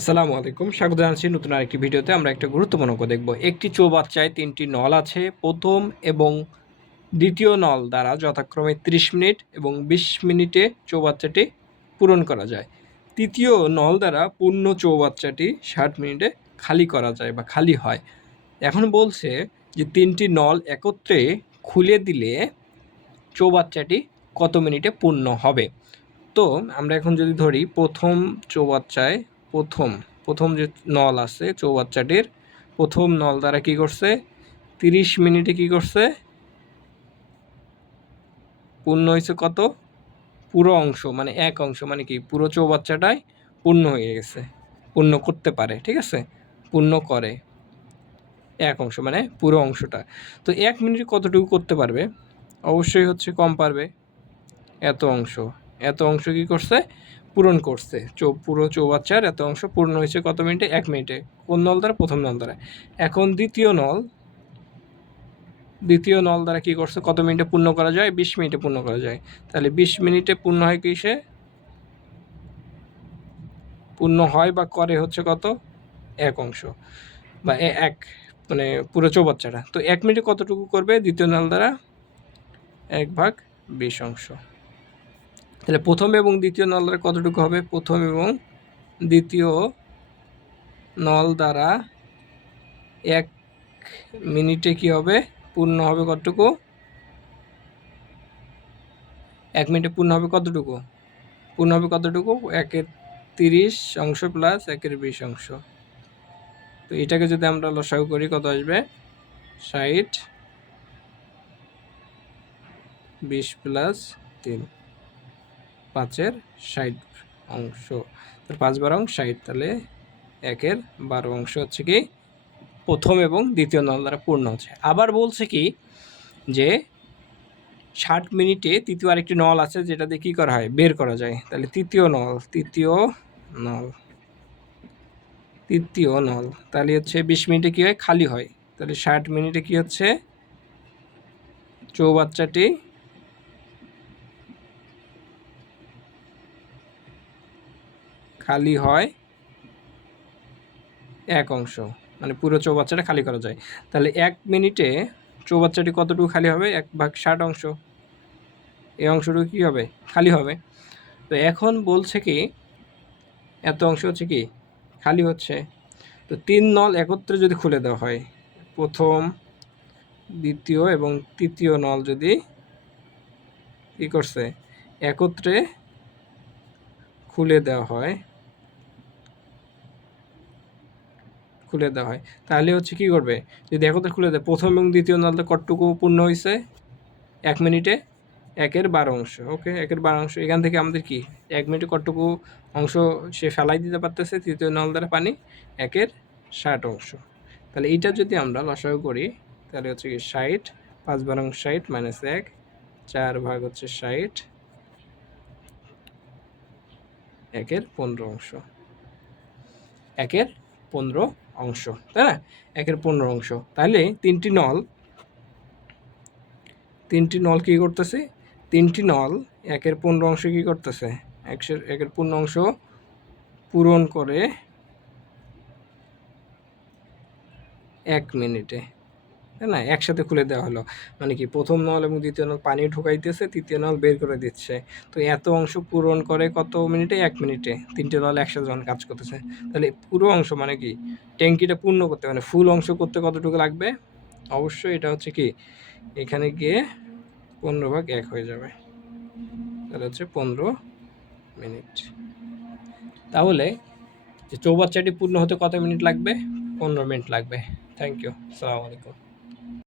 আসসালামু আলাইকুম। স্বাগত জানাচ্ছি নতুন আরেকটি ভিডিওতে। আমরা একটা গুরুত্বপূর্ণ অঙ্ক দেখব। একটি চৌবাচ্চায় তিনটি নল আছে। প্রথম এবং দ্বিতীয় নল দ্বারা যথাক্রমে 30 মিনিট এবং 20 মিনিটে চৌবাচ্চাটি পূরণ করা যায়। তৃতীয় নল দ্বারা পূর্ণ চৌবাচ্চাটি ষাট মিনিটে খালি করা যায় বা খালি হয়। এখন বলছে যে তিনটি নল একত্রে খুলে দিলে চৌবাচ্চাটি কত মিনিটে পূর্ণ হবে? তো আমরা এখন যদি ধরি, প্রথম চৌবাচ্চায় প্রথম প্রথম যে নল আছে চৌবাচ্চাটির, প্রথম নল দ্বারা কি করছে? তিরিশ মিনিটে কি করছে? পূর্ণ হয়েছে কত? পুরো অংশ মানে এক অংশ মানে কি? পুরো চৌবাচ্চাটাই পূর্ণ হয়ে গেছে। পূর্ণ করতে পারে, ঠিক আছে? পূর্ণ করে। এক অংশ মানে পুরো অংশটা। তো এক মিনিটে কতটুকু করতে পারবে? অবশ্যই হচ্ছে কম পারবে। এত অংশ। এত অংশ কি করছে? পূরণ করছে। চৌ, পুরো চৌবাচ্চার এত অংশ পূর্ণ হয়েছে কত মিনিটে? এক মিনিটে। কোন নল দ্বারা? প্রথম নল দ্বারা। এখন দ্বিতীয় নল। দ্বিতীয় নল দ্বারা কী করছে? কত মিনিটে পূর্ণ করা যায়? বিশ মিনিটে পূর্ণ করা যায়। তাহলে বিশ মিনিটে পূর্ণ হয় কিসে? পূর্ণ হয় বা করে হচ্ছে কত? এক অংশ। বা এক মানে পুরো চৌবাচ্চাটা। তো এক মিনিটে কতটুকু করবে? দ্বিতীয় নল দ্বারা? এক ভাগ বিশ অংশ। তাহলে প্রথম এবং দ্বিতীয় নল দ্বারা কতটুকু হবে? প্রথম এবং দ্বিতীয় নল দ্বারা এক মিনিটে কি হবে? পূর্ণ হবে কতটুকু? এক মিনিটে পূর্ণ হবে কতটুকু? পূর্ণ হবে কতটুকু? একের তিরিশ অংশ প্লাস একের বিশ অংশ। তো এটাকে যদি আমরা লসাগু করি, কত আসবে? ষাট, বিশ প্লাস তিন। পাঁচের ষাট অংশ। তাহলে পাঁচ বারো ষাট, তাহলে একের বারো অংশ হচ্ছে কি প্রথম এবং দ্বিতীয় নল দ্বারা পূর্ণ হচ্ছে। আবার বলছে কি যে ষাট মিনিটে তৃতীয় আরেকটি নল আছে যেটা দিয়ে কী করা হয়? বের করা যায়। তাহলে তৃতীয় নল তৃতীয় নল তৃতীয় নল, তাহলে হচ্ছে বিশ মিনিটে কী হয়? খালি হয়। তাহলে ষাট মিনিটে কী হচ্ছে? চৌবাচ্চাটি খালি হয় এক অংশ। মানে পুরো চৌবাচ্চাটা খালি করা যায়। তাহলে এক মিনিটে চৌবাচ্চাটি কতটুকু খালি হবে? এক ভাগ ষাট অংশ। এই অংশটুকু কী হবে? খালি হবে। তো এখন বলছে কি, এত অংশ হচ্ছে কি? খালি হচ্ছে। তো তিন নল একত্রে যদি খুলে দেওয়া হয়, প্রথম, দ্বিতীয় এবং তৃতীয় নল যদি কী করছে? একত্রে খুলে দেওয়া হয় খুলে দেওয়া হয়। তাহলে হচ্ছে কি করবে? যদি একত্রে খুলে দেয়, প্রথম এবং দ্বিতীয় নলটা কতটুকু পূর্ণ হয়েছে এক মিনিটে একের বারো অংশ ওকে একের বারো অংশ। এখান থেকে আমাদের কি? এক মিনিটে কতটুকু অংশ সে ফেলাই দিতে পারতেছে? তৃতীয় নল দ্বারা পানি, একের ষাট অংশ। তাহলে এইটা যদি আমরা লসাগু করি, তাহলে হচ্ছে কি ষাট, পাঁচ বারো ষাট মাইনাস এক, চার ভাগ হচ্ছে ষাট, একের পনেরো অংশ। একের পনেরো অংশ, তাই না? একের পনেরো অংশ। তাহলে তিনটি নল তিনটি নল কী করতেছে? তিনটি নল একের পনেরো অংশ কী করতেছে? একশের, একের পনেরো অংশ পূরণ করে এক মিনিটে। তাই না, একসাথে খুলে দেওয়া হলো। মানে কি, প্রথম নল এবং দ্বিতীয় নল পানি ঢুকাইতেছে, তৃতীয় নল বের করে দিচ্ছে। তো এত অংশ পূরণ করে কত মিনিটে? এক মিনিটে। তিনটে নল একসাথে যখন কাজ করতেছে, তাহলে পুরো অংশ মানে কি, ট্যাঙ্কিটা পূর্ণ করতে মানে ফুল অংশ করতে কতটুকু লাগবে? অবশ্যই এটা হচ্ছে কি, এখানে গিয়ে পনেরো ভাগ এক হয়ে যাবে। তাহলে হচ্ছে পনেরো মিনিট। তাহলে যে চৌবাচ্চাটি পূর্ণ হতে কত মিনিট লাগবে? পনেরো মিনিট লাগবে। থ্যাংক ইউ আসসালামু আলাইকুম।